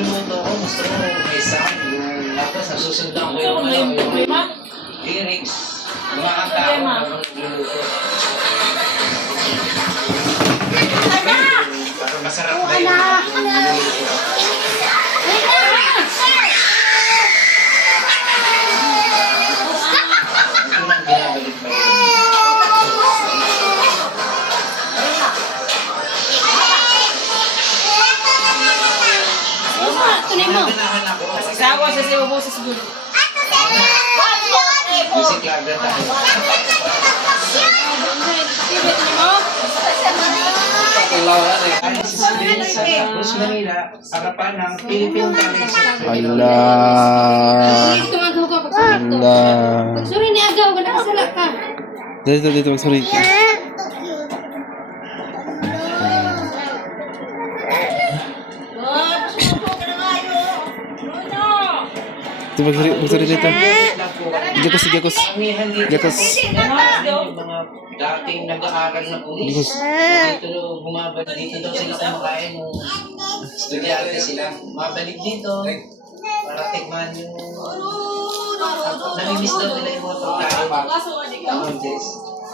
nagluluto ko, gusto ko may sound. Tapos nasusundan ko yung lyrics. Kumakanta ako habang nagluluto. Parang masarap na yung nagluluto. Sawa sa siya mo sa siguro. Music lover tayo. Sa Cruz Manila, harapan ng Philippine Talent Center. Allah. Dito magaw ka pag Pagsuri ni agaw ka nakasala ka. Dito, sorry. Magsuri dito. Jakos. Yung mga dating nag-aaral na pulis. Dito bumabalik dito daw sila kumakain nung estudyante sila. Bumabalik dito para tikman yung namimiss daw nila yung mga pagkain.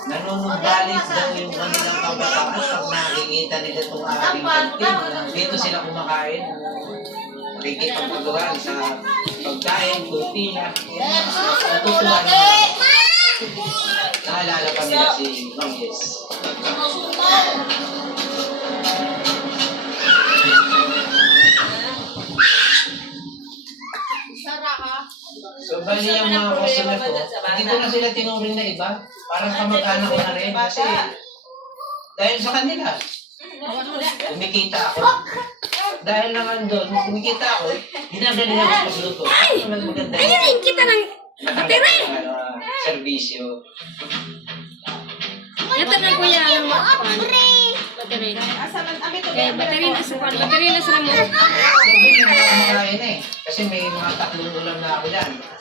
Nanunubalik daw yung kanilang kabataan pag nakikita nila itong ating kantin. Dito sila kumakain. Nakikipagpagawa sa pagkain, kurtina. Natutuwa nila. Naalala pa nila si Mang Yes. So, bali yung mga customer ko, hindi ko na sila tinuring na iba. Parang kamag-anak ko na rin. Kasi, dahil sa kanila, kumikita ako. Dahil naman doon, kumikita ako, ginagaling ako sa pagluto. Ay! Ayun, kita ng bateri. Servisyo. Ito na kuya ang bateri. Kaya bateri na sa mo. Sabi yung mga kumakain eh. Kasi may mga tatlong ulam na ako yan.